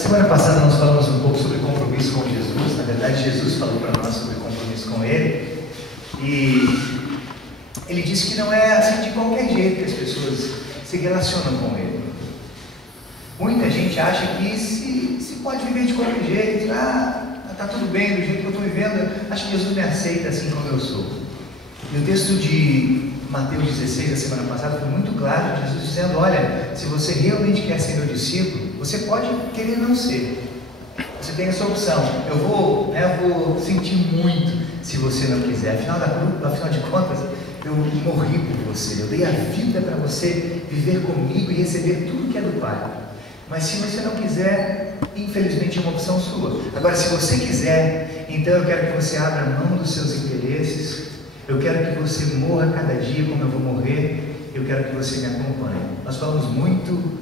semana passada nós falamos um pouco sobre compromisso com Jesus. Na verdade, Jesus falou para nós sobre compromisso com Ele. E Ele disse que não é assim de qualquer jeito que as pessoas se relacionam com Ele. Muita gente acha que se pode viver de qualquer jeito. Está tudo bem do jeito que eu estou vivendo. Acho que Jesus me aceita assim como eu sou. E o texto de Mateus 16, da semana passada, foi muito claro, Jesus dizendo: olha, se você realmente quer ser meu discípulo, você pode querer não ser. Você tem essa opção. Eu vou sentir muito se você não quiser. Afinal de contas, eu morri por você. Eu dei a vida para você viver comigo e receber tudo que é do Pai. Mas se você não quiser, infelizmente é uma opção sua. Agora, se você quiser, então eu quero que você abra mão dos seus interesses. Eu quero que você morra cada dia como eu vou morrer. Eu quero que você me acompanhe. Nós falamos muito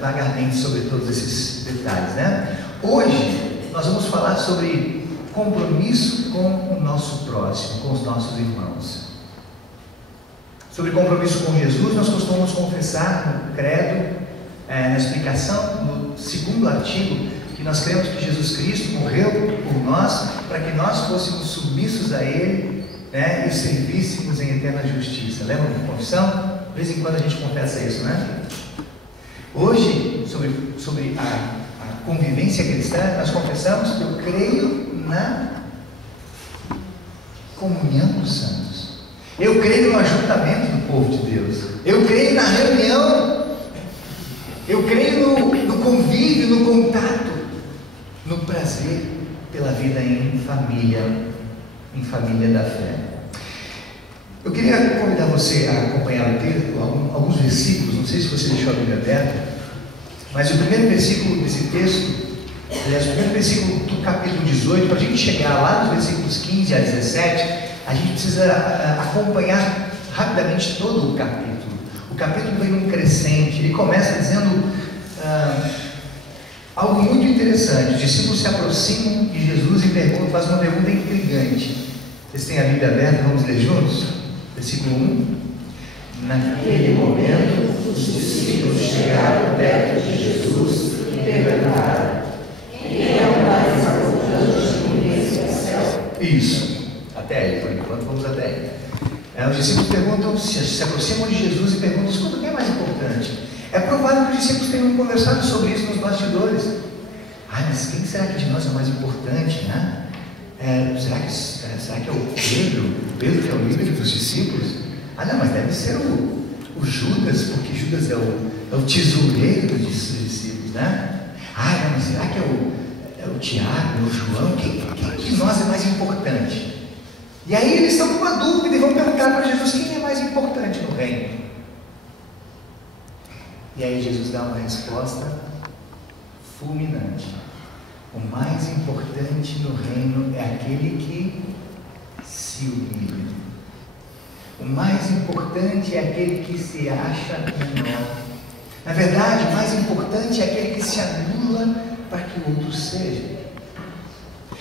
vagamente sobre todos esses detalhes, né? Hoje nós vamos falar sobre compromisso com o nosso próximo, com os nossos irmãos. Sobre compromisso com Jesus, nós costumamos confessar no credo, na explicação, no segundo artigo, que nós cremos que Jesus Cristo morreu por nós, para que nós fôssemos submissos a Ele, né, e servíssemos em eterna justiça. Lembra da confissão? De vez em quando a gente confessa isso, né? Hoje, sobre a convivência cristã, nós confessamos que eu creio na comunhão dos santos. Eu creio no ajuntamento do povo de Deus. Eu creio na reunião. Eu creio no convívio, no contato, no prazer pela vida em família da fé. Eu queria convidar você a acompanhar o texto, alguns versículos. Não sei se você deixou a Bíblia aberta, mas o primeiro versículo desse texto, aliás, o primeiro versículo do capítulo 18, para a gente chegar lá nos versículos 15 a 17, a gente precisa acompanhar rapidamente todo o capítulo. O capítulo vem num crescente. Ele começa dizendo algo muito interessante. Os discípulos se aproximam de Jesus e fazem uma pergunta intrigante. Vocês têm a Bíblia aberta? Vamos ler juntos? Versículo 1. Naquele momento, os discípulos chegaram perto de Jesus e perguntaram: quem é o mais importante nesse céu? Isso. Até aí, por enquanto, vamos até aí. Os discípulos perguntam, se aproximam de Jesus e perguntam: escuta, o que é mais importante? É provável que os discípulos tenham conversado sobre isso nos bastidores. Mas quem será que de nós é mais importante, né? Será que é o Pedro? Pedro que é o líder dos discípulos? Não, mas deve ser o Judas, porque Judas é o tesoureiro dos discípulos, né? Não, mas será que é o Tiago, o João? Quem de nós é mais importante? E aí eles estão com uma dúvida e vão perguntar para Jesus: quem é mais importante no reino? E aí Jesus dá uma resposta fulminante: o mais importante no reino é aquele que se humilha. O mais importante é aquele que se acha menor. Na verdade, o mais importante é aquele que se anula para que o outro seja.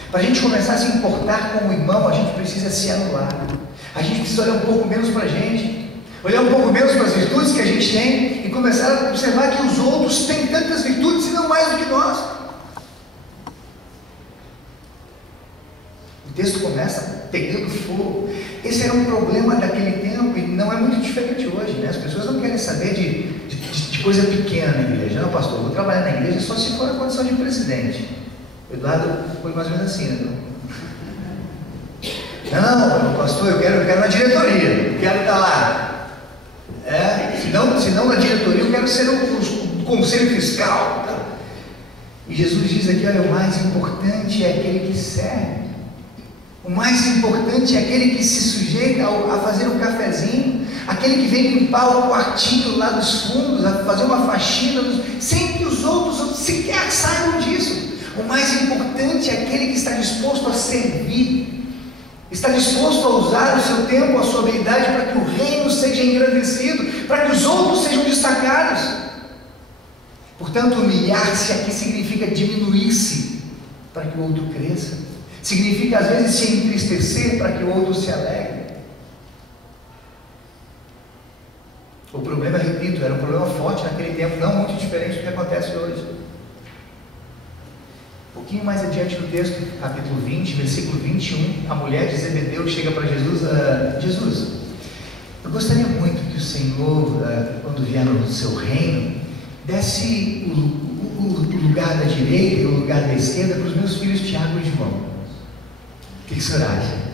Para a gente começar a se importar com o irmão, a gente precisa se anular. A gente precisa olhar um pouco menos para a gente, olhar um pouco menos para as virtudes que a gente tem e começar a observar que os outros têm tantas virtudes e não mais do que nós. O texto começa pegando fogo. Esse era um problema daquele tempo e não é muito diferente hoje, né? As pessoas não querem saber de coisa pequena na igreja. Não, pastor, eu vou trabalhar na igreja só se for a condição de presidente. O Eduardo foi mais ou menos assim, né? Não, pastor, eu quero na diretoria, eu quero estar lá. Se não na diretoria, eu quero ser o conselho fiscal. E Jesus diz aqui: olha, o mais importante é aquele que serve. O mais importante é aquele que se sujeita a fazer um cafezinho, aquele que vem limpar o quartinho lá dos fundos, a fazer uma faxina, sem que os outros sequer saibam disso. O mais importante é aquele que está disposto a servir, está disposto a usar o seu tempo, a sua habilidade para que o reino seja engrandecido, para que os outros sejam destacados. Portanto, humilhar-se aqui significa diminuir-se para que o outro cresça. Significa, às vezes, se entristecer para que o outro se alegre. O problema, repito, era um problema forte naquele tempo, não muito diferente do que acontece hoje. pouquinho mais adiante no texto, capítulo 20, versículo 21, a mulher de Zebedeu chega para Jesus: Jesus, eu gostaria muito que o Senhor, quando vier no seu reino, desse o lugar da direita e o lugar da esquerda para os meus filhos Tiago e João. O que o senhor acha?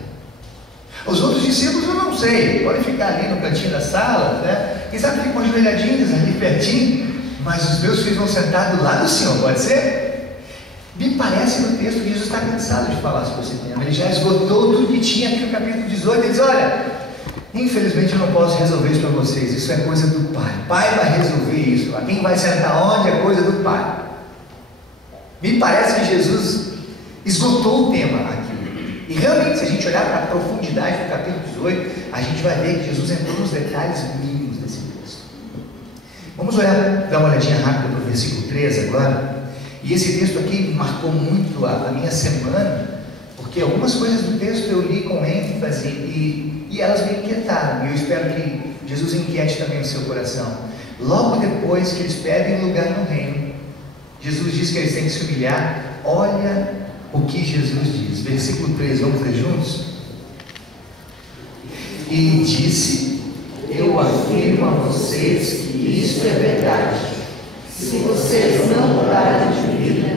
Os outros discípulos eu não sei, podem ficar ali no cantinho da sala, né? Quem sabe ficam ajoelhadinhos ali pertinho, mas os meus filhos vão sentar do lado do Senhor, pode ser? Me parece no texto que Jesus está cansado de falar sobre esse tema. Ele já esgotou tudo que tinha aqui no capítulo 18. Ele diz: olha, infelizmente eu não posso resolver isso para vocês, isso é coisa do Pai. O Pai vai resolver isso. Quem vai sentar onde é coisa do Pai. Me parece que Jesus esgotou o tema aqui. E realmente, se a gente olhar para a profundidade do capítulo 18, a gente vai ver que Jesus entrou nos detalhes mínimos desse texto. Vamos olhar, dar uma olhadinha rápida para o versículo 13 agora. E esse texto aqui marcou muito a minha semana, porque algumas coisas do texto eu li com ênfase e elas me inquietaram. E eu espero que Jesus inquiete também o seu coração. Logo depois que eles pedem lugar no reino, Jesus diz que eles têm que se humilhar. Olha o que Jesus diz, versículo 13, vamos ler juntos? E disse: eu afirmo a vocês que isto é verdade, se vocês não mudarem de vida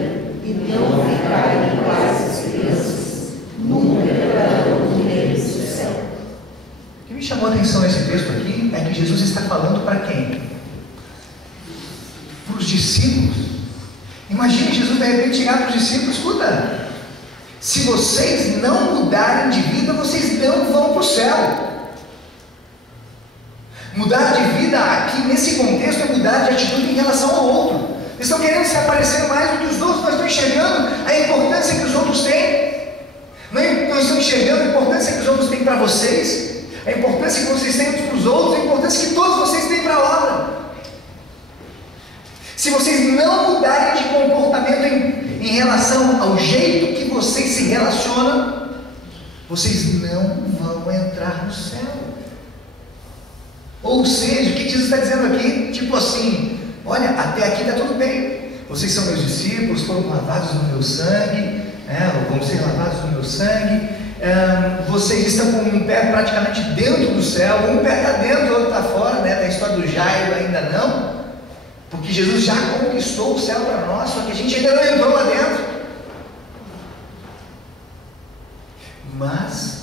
e não ficarem iguais às crianças, nunca entrarão no reino do céu. O que me chamou a atenção nesse texto aqui é que Jesus está falando para quem? Para os discípulos. Imagine Jesus de repente chegar para os discípulos: escuta, se vocês não mudarem de vida, vocês não vão para o céu. Mudar de vida aqui nesse contexto é mudar de atitude em relação ao outro. Eles estão querendo se aparecer mais do que os outros, mas estão enxergando a importância que os outros têm. Não estão enxergando a importância que os outros têm para vocês, a importância que vocês têm para os outros, a importância que todos vocês têm para a obra. Se vocês não mudarem de comportamento em relação ao jeito que vocês se relacionam, vocês não vão entrar no céu. Ou seja, o que Jesus está dizendo aqui? Tipo assim: olha, até aqui está tudo bem, vocês são meus discípulos, foram lavados no meu sangue, ou vão ser lavados no meu sangue, vocês estão com um pé praticamente dentro do céu, um pé está dentro, o outro está fora, né? Na história do Jairo ainda não, porque Jesus já conquistou o céu para nós, só que a gente ainda não entrou lá dentro. Mas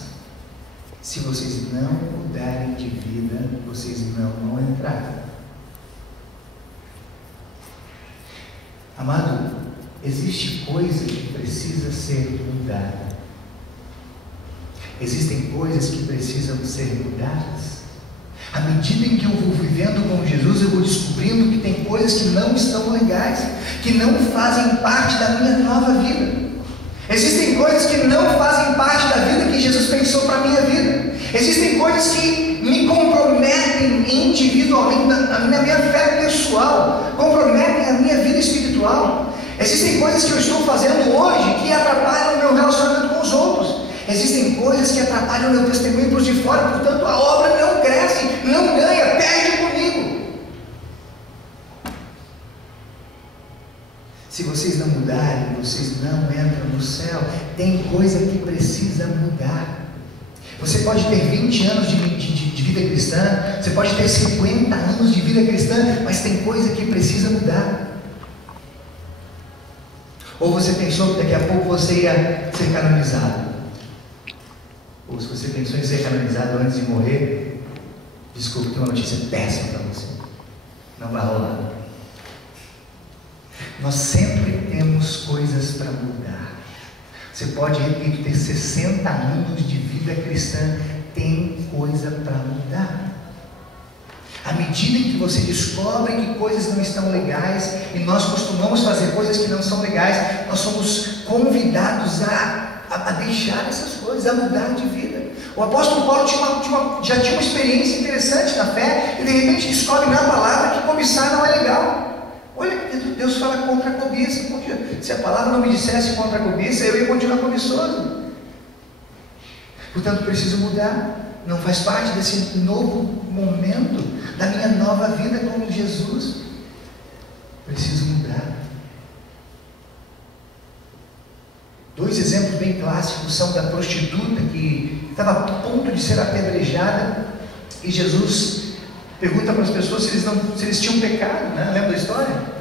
se vocês não mudarem de vida, vocês não vão entrar. Amado, existe coisa que precisa ser mudada. Existem coisas que precisam ser mudadas. À medida em que eu vou vivendo com Jesus, eu vou descobrindo que tem coisas que não estão legais, que não fazem parte da minha nova vida. Existem coisas que não fazem parte da vida que Jesus pensou para a minha vida. Existem coisas que me comprometem individualmente, na minha fé pessoal, comprometem a minha vida espiritual. Existem coisas que eu estou fazendo hoje que atrapalham o meu relacionamento com os outros. Existem coisas que atrapalham o meu testemunho para os de fora, portanto a obra não cresce, não ganha, perde comigo. Se vocês não mudarem, vocês não entram no céu. Tem coisa que precisa mudar. Você pode ter 20 anos de vida cristã, você pode ter 50 anos de vida cristã, mas tem coisa que precisa mudar. Ou você pensou que daqui a pouco você ia ser canonizado, ou se você pensou em ser canonizado antes de morrer, desculpa, tem uma notícia péssima para você: não vai rolar. Nós sempre temos coisas para mudar. Você pode, repito, ter 60 anos de vida cristã, tem coisa para mudar. À medida em que você descobre que coisas não estão legais, e nós costumamos fazer coisas que não são legais, nós somos convidados a deixar essas coisas, a mudar de vida. O apóstolo Paulo já tinha uma experiência interessante na fé, e de repente descobre na palavra que cobiçar não é legal. Olha, Deus fala contra a cobiça. Se a palavra não me dissesse contra a cobiça, eu ia continuar cobiçoso. Portanto, preciso mudar. Não faz parte desse novo momento da minha nova vida como Jesus. Preciso mudar. Dois exemplos bem clássicos são da prostituta que estava a ponto de ser apedrejada, e Jesus pergunta para as pessoas se eles tinham pecado, né? Lembra da história?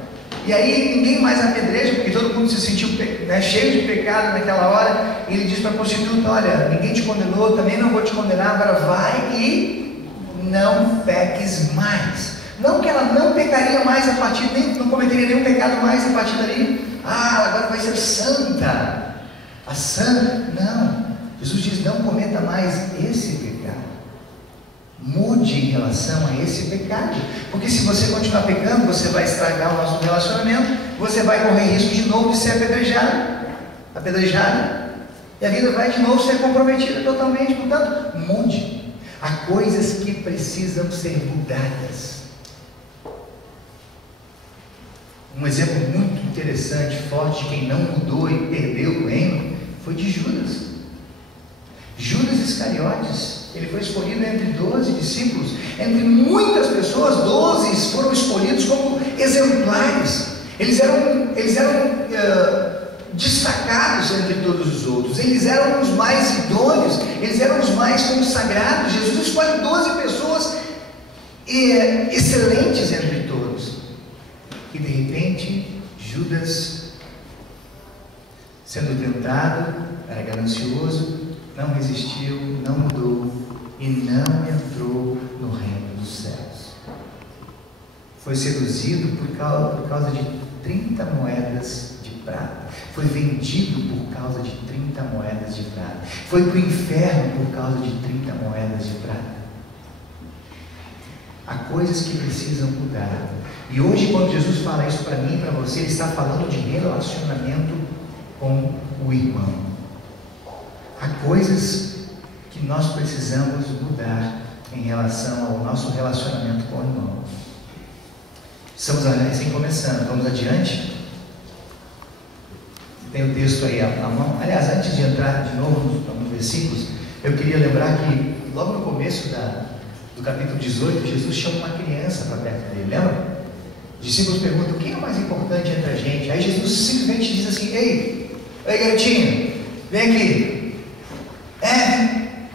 E aí ninguém mais apedreja, porque todo mundo se sentiu, né, cheio de pecado naquela hora, e ele diz para a prostituta: olha, ninguém te condenou, também não vou te condenar, agora vai e não peques mais. Não que ela não pecaria mais a partir, nem não cometeria nenhum pecado mais a partir dali. Agora vai ser santa. A santa, não. Jesus diz: não cometa mais esse pecado. Mude em relação a esse pecado. Porque se você continuar pecando, você vai estragar o nosso relacionamento, você vai correr risco de novo de ser apedrejado, e a vida vai de novo ser comprometida totalmente. Portanto, mude. Há coisas que precisam ser mudadas. Um exemplo muito interessante, forte, de quem não mudou e perdeu o reino, foi de Judas. Judas Iscariotes, ele foi escolhido entre 12 discípulos, entre muitas pessoas. 12 foram escolhidos como exemplares. Eles eram destacados entre todos os outros, eles eram os mais idôneos, eles eram os mais consagrados. Jesus escolhe 12 pessoas excelentes entre todos. E de repente, Judas, sendo tentado, era ganancioso, não resistiu, não mudou e não entrou no reino dos céus. Foi seduzido por causa de 30 moedas de prata. Foi vendido por causa de 30 moedas de prata. Foi para o inferno por causa de 30 moedas de prata. Há coisas que precisam mudar. E hoje, quando Jesus fala isso para mim e para você, Ele está falando de relacionamento com o irmão. Há coisas que nós precisamos mudar em relação ao nosso relacionamento com o irmão. Estamos assim começando, vamos adiante. Tem o texto aí à mão. Aliás, antes de entrar de novo nos versículos, eu queria lembrar que logo no começo do capítulo 18, Jesus chama uma criança para perto dele, lembra? Os discípulos perguntam: o que é mais importante entre a gente? Aí Jesus simplesmente diz assim: ei garotinho, vem aqui.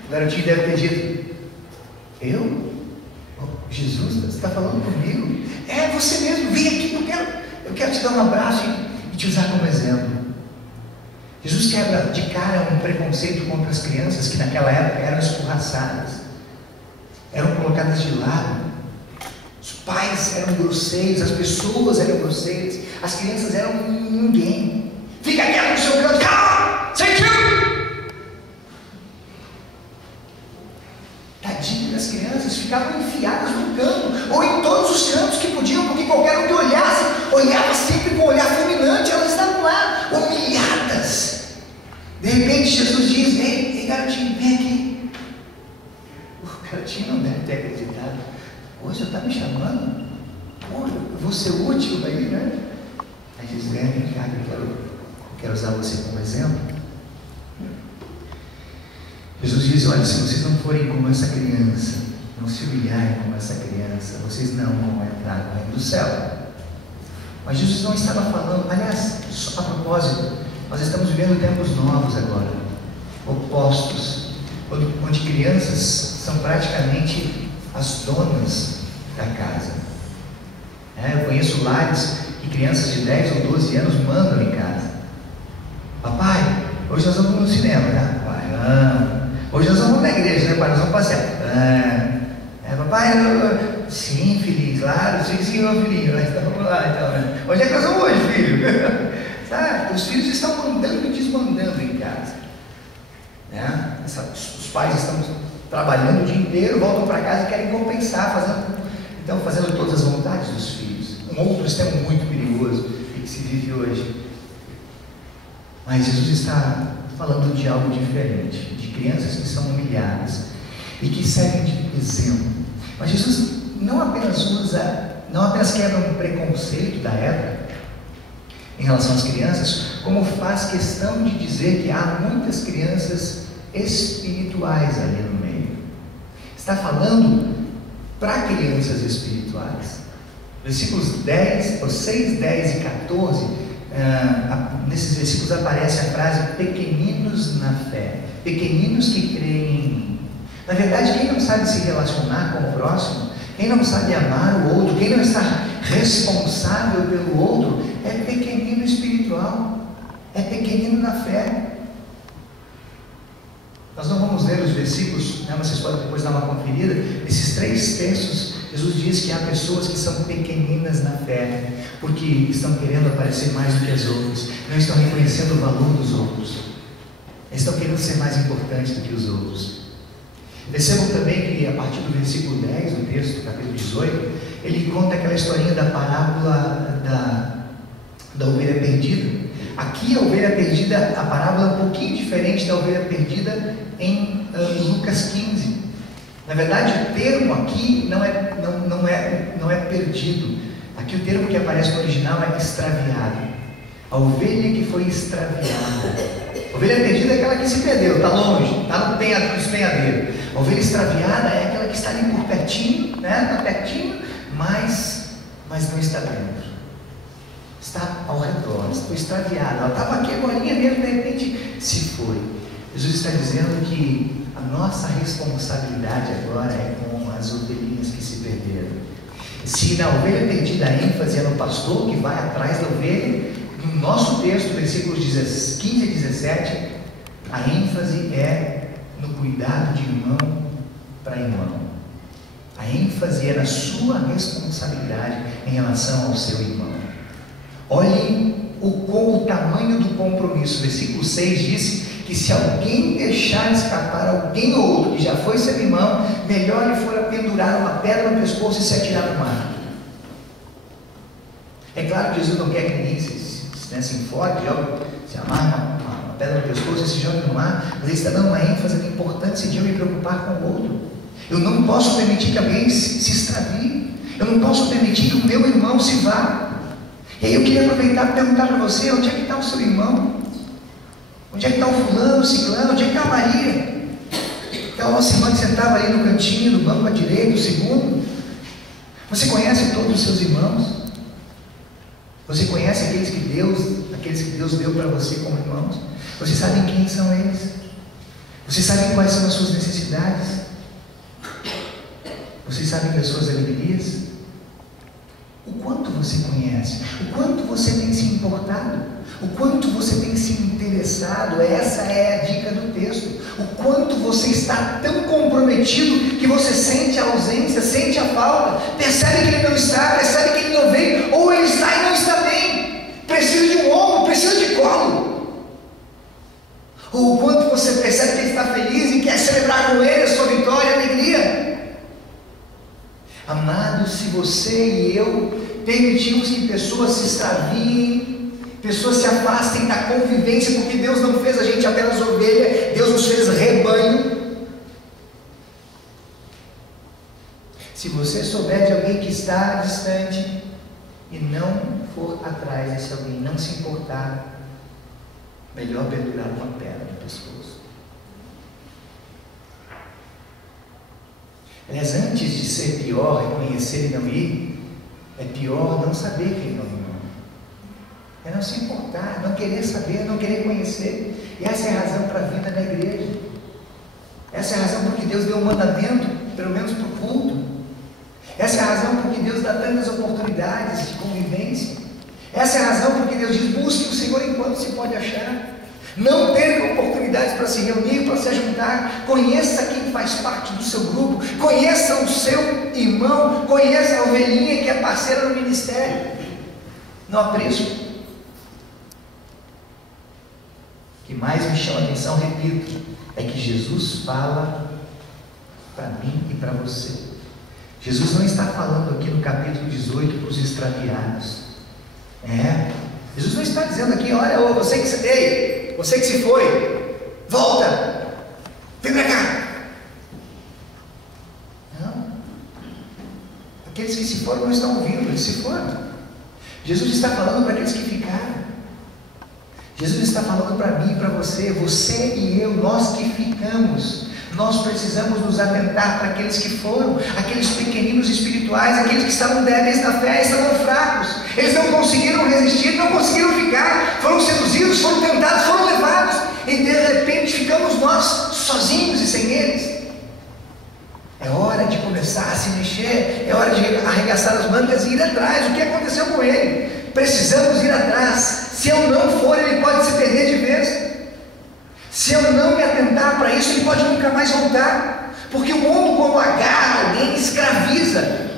O garotinho deve ter dito: eu? Jesus, você está falando comigo? Você mesmo, vem aqui, eu quero te dar um abraço e te usar como exemplo. Jesus quebra de cara um preconceito contra as crianças que naquela época eram escorraçadas, eram colocadas de lado. Os pais eram grosseiros, as pessoas eram grosseiras, as crianças eram ninguém. Fica quieto no seu canto, calma, sentiu? Tadinho das crianças, ficavam enfiadas no canto, ou em todos os cantos que podiam, porque qualquer um que olhasse, olhava sempre com um olhar fulminante. Elas estavam lá, humilhadas. De repente Jesus diz: ei garotinho, vem aqui. O garotinho não deve ter acreditado. Você está me chamando? Eu vou ser útil aí, né? Aí diz: vem cá, eu quero usar você como exemplo. Jesus diz: olha, se vocês não forem como essa criança, não se humilharem como essa criança, vocês não vão entrar no reino do céu. Mas Jesus não estava falando, aliás, a propósito, nós estamos vivendo tempos novos agora, opostos, onde crianças são praticamente as donas da casa. Eu conheço lares que crianças de 10 ou 12 anos mandam em casa. Papai, hoje nós vamos no cinema, tá? Pai, hoje nós vamos na igreja, né, pai? Nós vamos passear. Papai, sim, filhinho, claro, sim, senhor, filhinho, vamos lá, então, né? Onde é que nós vamos hoje, filho? Tá? Os filhos estão mandando e desmandando em casa, né? Os pais estão trabalhando o dia inteiro, voltam para casa e querem compensar, fazendo todas as vontades dos filhos. Um outro extremo muito perigoso que se vive hoje. Mas Jesus está falando de algo diferente, de crianças que são humilhadas e que servem de exemplo. Mas Jesus não apenas quebra um preconceito da época em relação às crianças, como faz questão de dizer que há muitas crianças espirituais ali no meio. Está falando para crianças espirituais. Versículos 6, 10 e 14 nesses versículos aparece a frase pequeninos na fé, pequeninos que creem em mim. Na verdade, quem não sabe se relacionar com o próximo, quem não sabe amar o outro, quem não está responsável pelo outro, é pequenino espiritual, é pequenino na fé. Nós não vamos ler os versículos, né? Vocês podem depois dar uma conferida. Esses 3 textos, Jesus diz que há pessoas que são pequeninas na fé, porque estão querendo aparecer mais do que as outras, não estão reconhecendo o valor dos outros, estão querendo ser mais importantes do que os outros. Percebam também que a partir do versículo 10 do texto, capítulo 18, ele conta aquela historinha da parábola da ovelha perdida. Aqui a ovelha perdida, a parábola é um pouquinho diferente da ovelha perdida em Lucas 15. Na verdade, o termo aqui não é perdido. Aqui o termo que aparece no original é extraviado. A ovelha que foi extraviada. A ovelha perdida é aquela que se perdeu, está longe, está no despenhadeiro. A ovelha extraviada é aquela que está ali por pertinho, né? Está pertinho, mas não está dentro. Está ao redor, foi extraviada. Ela estava aqui agora mesmo, de repente se foi. Jesus está dizendo que a nossa responsabilidade agora é com as ovelhinhas que se perderam. Se na ovelha perdida a ênfase é no pastor que vai atrás da ovelha, no nosso texto, versículos 15 a 17, a ênfase é no cuidado de irmão para irmão. A ênfase é na sua responsabilidade em relação ao seu irmão. Olhem o tamanho do compromisso. Versículo 6 diz que se alguém deixar escapar alguém ou outro que já foi seu irmão, melhor lhe fora pendurar uma pedra no pescoço e se atirar no mar. É claro que Jesus não quer que ninguém se enforque, se amarra uma pedra no pescoço e se jogue no mar, mas ele está dando uma ênfase na importância de eu me preocupar com o outro. Eu não posso permitir que alguém se extravie, eu não posso permitir que o meu irmão se vá. E aí eu queria aproveitar e perguntar para você, onde é que está o seu irmão? Onde é que está o fulano, o ciclano? Onde é que está a Maria? Aquela nossa irmã que sentava ali no cantinho, no banco à direita, o segundo. Você conhece todos os seus irmãos? Você conhece aqueles que Deus deu para você como irmãos? Você sabe quem são eles? Você sabe quais são as suas necessidades? Você sabe das suas alegrias? O quanto você conhece? O quanto você tem se importado? O quanto você tem se interessado? Essa é a dica do texto. O quanto você está tão comprometido que você sente a ausência, sente a falta, percebe que ele não está, percebe que ele não veio, ou ele está e não está bem, precisa de um ombro, precisa de colo. Ou o quanto você percebe que ele está feliz e quer celebrar com ele a sua vitória, a alegria. Amados, se você e eu permitimos que pessoas se extraviem, pessoas se afastem da convivência, porque Deus não fez a gente apenas ovelha, Deus nos fez rebanho. Se você souber de alguém que está distante e não for atrás desse alguém, não se importar, melhor pendurar uma pedra no pescoço. Aliás, antes de ser pior reconhecer e não ir, é pior não saber quem não irmão. É não se importar, não querer saber, não querer conhecer. E essa é a razão para a vida da igreja. Essa é a razão porque Deus deu um mandamento, pelo menos para o culto. Essa é a razão porque Deus dá tantas oportunidades de convivência. Essa é a razão porque Deus diz: busque o Senhor enquanto se pode achar. Não perca oportunidades para se reunir, para se juntar. Conheça quem faz parte do seu grupo, conheça o seu irmão, conheça a ovelhinha que é parceira no ministério. Não há preço. O que mais me chama a atenção, repito, é que Jesus fala para mim e para você. Jesus não está falando aqui no capítulo 18 para os extraviados. Jesus não está dizendo aqui: olha, você que se foi, volta, vem para cá. Não. Aqueles que se foram não estão ouvindo, eles se foram. Jesus está falando para aqueles que ficaram. Jesus está falando para mim e para você, você e eu, nós que ficamos. Nós precisamos nos atentar para aqueles que foram, aqueles pequeninos espirituais espirituais, aqueles que estavam débeis na fé, estavam fracos, eles não conseguiram resistir, não conseguiram ficar, foram seduzidos, foram tentados, foram levados, e de repente ficamos nós sozinhos e sem eles. É hora de começar a se mexer, é hora de arregaçar as mangas e ir atrás. O que aconteceu com ele? Precisamos ir atrás. Se eu não for, ele pode se perder de vez. Se eu não me atentar para isso, ele pode nunca mais voltar, porque o mundo, como agarra alguém, escraviza.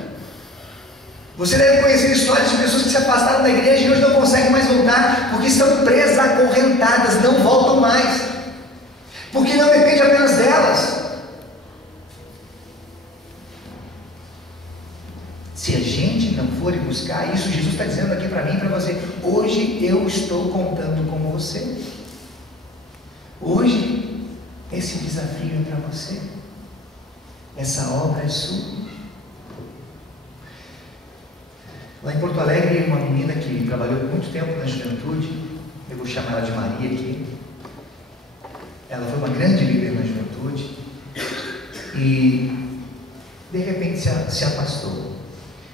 Você deve conhecer histórias de pessoas que se afastaram da igreja e hoje não conseguem mais voltar, porque estão presas, acorrentadas, não voltam mais, porque não depende apenas delas. Se a gente não for buscar isso, Jesus está dizendo aqui para mim e para você: hoje eu estou contando com você. Hoje esse desafio é para você. Essa obra é sua. Lá em Porto Alegre, uma menina que trabalhou muito tempo na juventude, eu vou chamar ela de Maria aqui. Ela foi uma grande líder na juventude e de repente se afastou.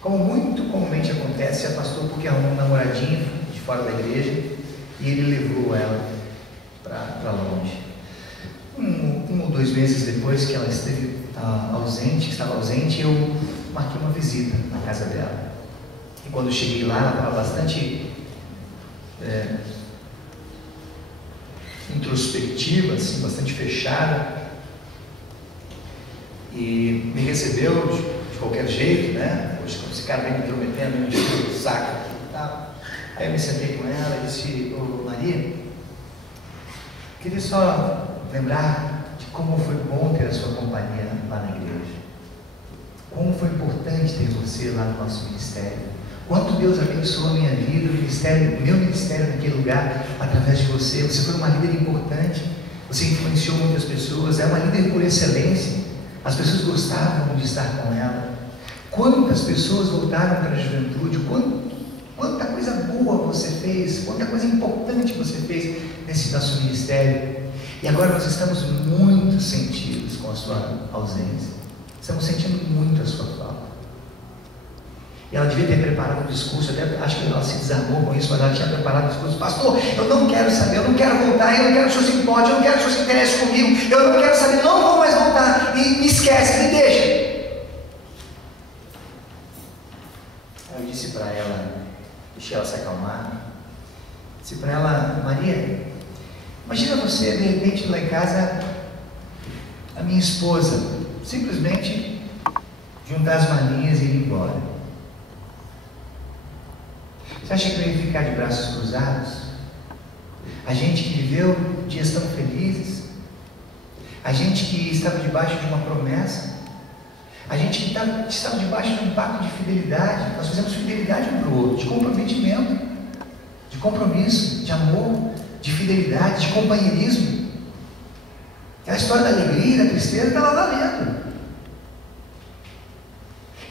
Como muito comumente acontece, se afastou porque arrumou um namoradinho de fora da igreja e ele levou ela para longe. Um ou 2 meses depois que ela estava ausente, eu marquei uma visita na casa dela. E quando eu cheguei lá, ela estava bastante introspectiva, assim, bastante fechada, e me recebeu de qualquer jeito, né? Poxa, esse cara vem me intrometendo, me enchendo o saco e tal. Aí eu me sentei com ela e disse: ô Maria, queria só lembrar de como foi bom ter a sua companhia lá na igreja, como foi importante ter você lá no nosso ministério, quanto Deus abençoou a minha vida, o meu ministério naquele lugar, através de você. Você foi uma líder importante, você influenciou muitas pessoas, é uma líder por excelência, as pessoas gostavam de estar com ela. Quantas pessoas voltaram para a juventude, quanta coisa boa você fez, quanta coisa importante você fez nesse nosso ministério. E agora nós estamos muito sentidos com a sua ausência, estamos sentindo muito a sua falta. E ela devia ter preparado um discurso, até acho que ela se desarmou com isso, mas ela tinha preparado um discurso: pastor, eu não quero saber, eu não quero voltar, eu não quero que o senhor se importe, eu não quero que o senhor se interesse comigo, eu não quero saber, não vou mais voltar, e me esquece, me deixa. Aí eu disse para ela, deixei ela se acalmar, disse para ela: Maria, imagina você de repente lá em casa, a minha esposa simplesmente juntar as malinhas e ir embora. Você acha que eu ia ficar de braços cruzados? A gente que viveu dias tão felizes, a gente que estava debaixo de uma promessa, a gente que estava debaixo de um pacto de fidelidade. Nós fizemos fidelidade um para o outro, de comprometimento, de compromisso, de amor, de fidelidade, de companheirismo. A história da alegria e da tristeza estava valendo.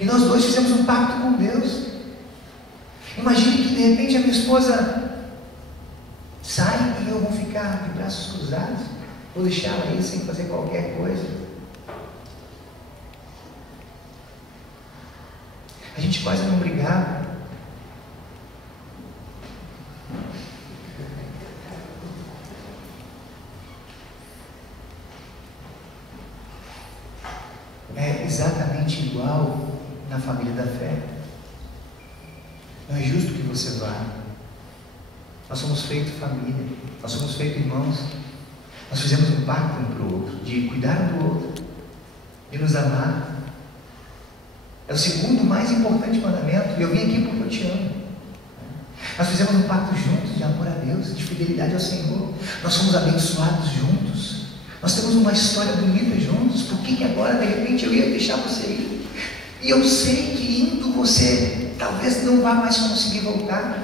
E nós dois fizemos um pacto com Deus. Imagine que de repente a minha esposa sai e eu vou ficar de braços cruzados, vou deixar ela aí sem fazer qualquer coisa. A gente quase não brigava. É exatamente igual na família da fé. Não é justo que você vá. Nós somos feitos família, nós somos feitos irmãos. Nós fizemos um pacto um para o outro, de cuidar um do outro, de nos amar. É o segundo mais importante mandamento, e eu vim aqui porque eu te amo. Nós fizemos um pacto juntos, de amor a Deus, de fidelidade ao Senhor. Nós somos abençoados juntos. Nós temos uma história bonita juntos. Por que agora, de repente, eu ia deixar você ir? E eu sei que indo você talvez não vá mais conseguir voltar.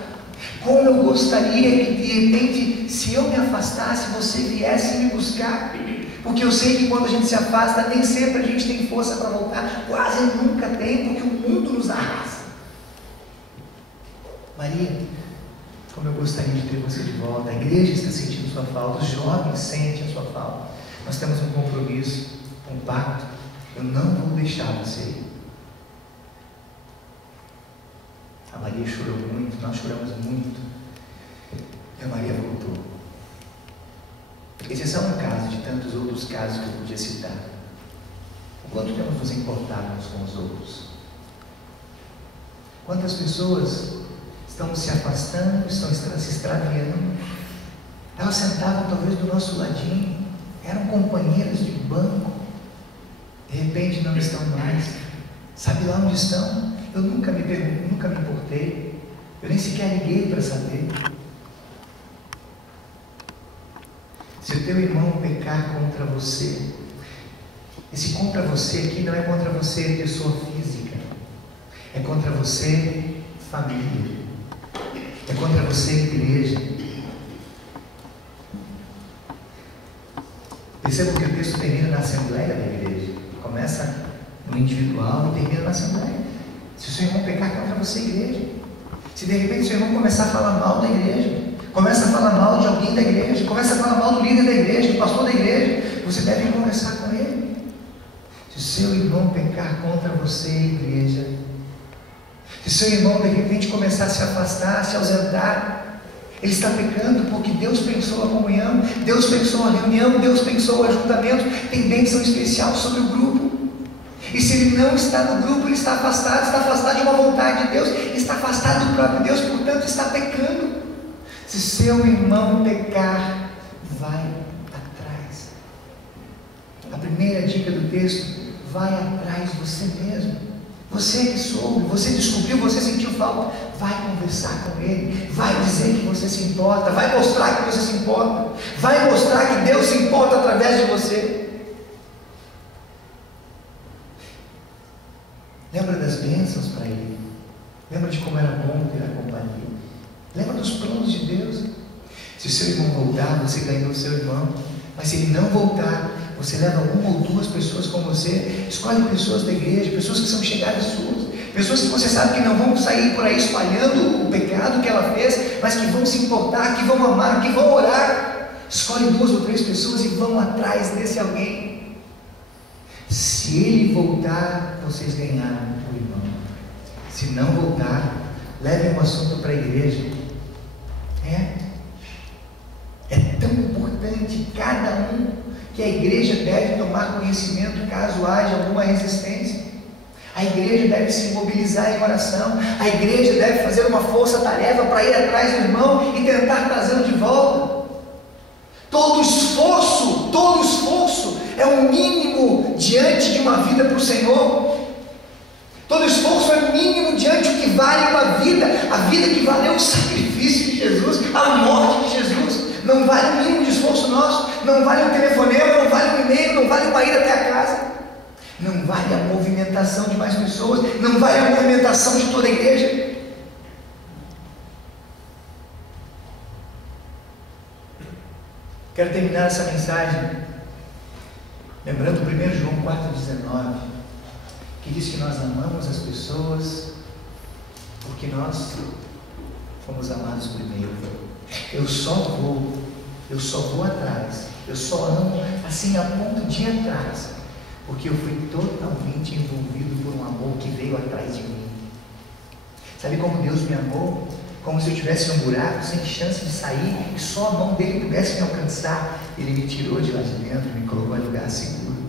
Como eu gostaria que de repente, se eu me afastasse, você viesse me buscar. Porque eu sei que quando a gente se afasta, nem sempre a gente tem força para voltar. Quase nunca tem, porque o mundo nos arrasta. Maria, como eu gostaria de ter você de volta. A igreja está sentindo sua falta, os jovens sentem a sua falta. Nós temos um compromisso, um pacto. Eu não vou deixar você ir. A Maria chorou muito, nós choramos muito. E a Maria voltou. Esse é só um caso de tantos outros casos que eu podia citar. O quanto temos nos importado uns com os outros? Quantas pessoas estão se afastando, estão se extraviando? Elas sentavam talvez do nosso ladinho, eram companheiras de banco, de repente não estão mais. Sabe lá onde estão? Eu nunca me importei, eu nem sequer liguei para saber. Se o teu irmão pecar contra você, esse contra você aqui não é contra você, pessoa física, é contra você, família, é contra você, igreja. Percebam que o texto termina na assembleia da igreja, começa no individual e termina na assembleia. Se o seu irmão pecar contra você, igreja, se de repente o seu irmão começar a falar mal da igreja, começa a falar mal de alguém da igreja, começa a falar mal do líder da igreja, do pastor da igreja, você deve conversar com ele. Se o seu irmão pecar contra você, igreja, se o seu irmão de repente começar a se afastar, a se ausentar, ele está pecando porque Deus pensou a comunhão, Deus pensou a reunião, Deus pensou o ajuntamento, tem bênção especial sobre o grupo. E se ele não está no grupo, ele está afastado de uma vontade de Deus, está afastado do próprio Deus, portanto está pecando. Se seu irmão pecar, vai atrás. A primeira dica do texto: vai atrás você mesmo. Você que soube, você descobriu, você sentiu falta, vai conversar com ele, vai dizer que você se importa, vai mostrar que você se importa, vai mostrar que Deus se importa através de você. Lembra das bênçãos para ele, lembra de como era bom ter a companhia, lembra dos planos de Deus. Se o seu irmão voltar, você ganhou o seu irmão, mas se ele não voltar, você leva uma ou duas pessoas com você, escolhe pessoas da igreja, pessoas que são chegadas suas, pessoas que você sabe que não vão sair por aí espalhando o pecado que ela fez, mas que vão se importar, que vão amar, que vão orar. Escolhe duas ou três pessoas e vão atrás desse alguém. Se ele voltar, vocês ganharam o irmão. Se não voltar, levem o assunto para a igreja. É tão importante cada um, que a igreja deve tomar conhecimento caso haja alguma resistência. A igreja deve se mobilizar em oração, a igreja deve fazer uma força-tarefa para ir atrás do irmão e tentar trazê-lo de volta. Todo esforço é um mínimo diante de uma vida para o Senhor. Todo esforço é mínimo diante do que vale uma vida, a vida que valeu o sacrifício de Jesus, a morte de Jesus. Não vale o mínimo de esforço nosso, não vale um telefonema, não vale um e-mail, não vale uma ida até a casa, não vale a movimentação de mais pessoas, não vale a movimentação de toda a igreja. Quero terminar essa mensagem lembrando 1 João 4,19, que diz que nós amamos as pessoas porque nós fomos amados primeiro. Eu só vou atrás, eu só amo assim a ponto de ir atrás, porque eu fui totalmente envolvido por um amor que veio atrás de mim. Sabe como Deus me amou? Como se eu tivesse um buraco sem chance de sair e só a mão dele pudesse me alcançar. Ele me tirou de lá de dentro, me colocou em lugar seguro.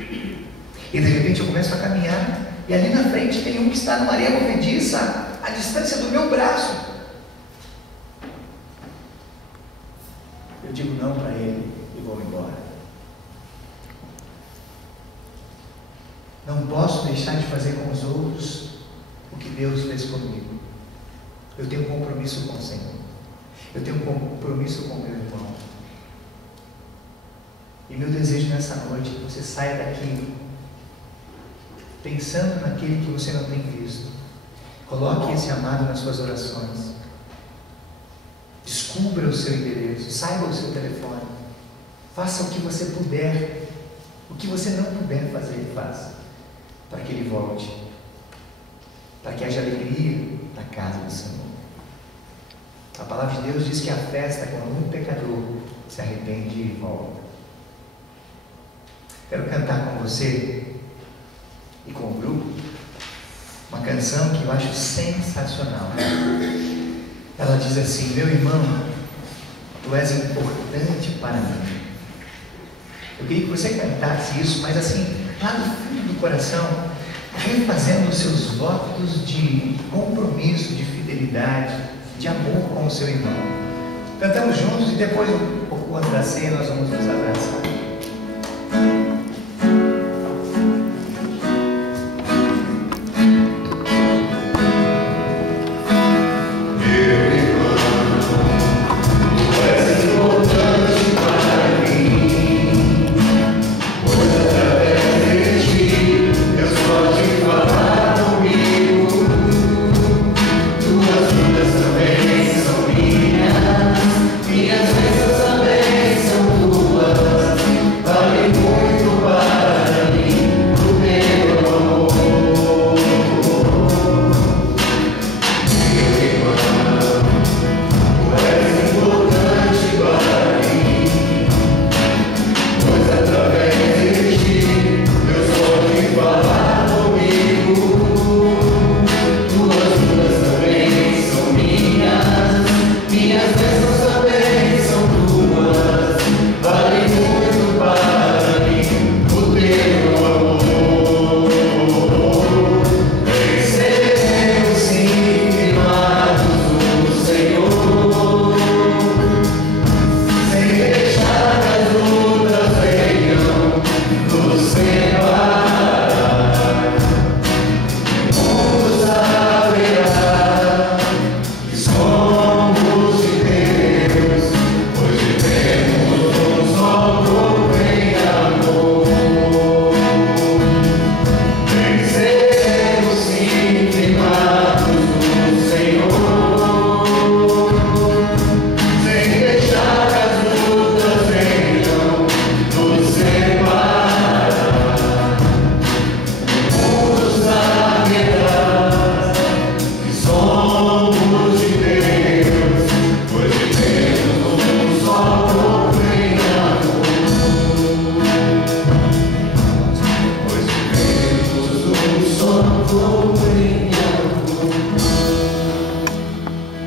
E de repente eu começo a caminhar e ali na frente tem um que está numa areia movediça, à distância do meu braço. Eu digo não para ele e vou embora. Não posso deixar de fazer com os outros o que Deus fez comigo. Eu tenho um compromisso com o Senhor. Eu tenho um compromisso com o meu irmão. E meu desejo nessa noite é que você saia daqui pensando naquele que você não tem visto. Coloque esse amado nas suas orações. Descubra o seu endereço, saiba o seu telefone. Faça o que você puder. O que você não puder fazer, faça, para que ele volte, para que haja alegria na casa do Senhor. A palavra de Deus diz que a festa é quando um pecador se arrepende e volta. Quero cantar com você e com o grupo uma canção que eu acho sensacional. Ela diz assim: meu irmão, tu és importante para mim. Eu queria que você cantasse isso, mas assim, lá do fundo do coração, refazendo os seus votos de compromisso, de fidelidade, de amor com o seu irmão. Cantamos juntos e depois, um pouco antes da ceia, nós vamos nos abraçar.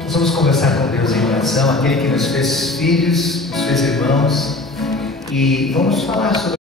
Nós vamos conversar com Deus em oração, aquele que nos fez filhos, nos fez irmãos, e vamos falar sobre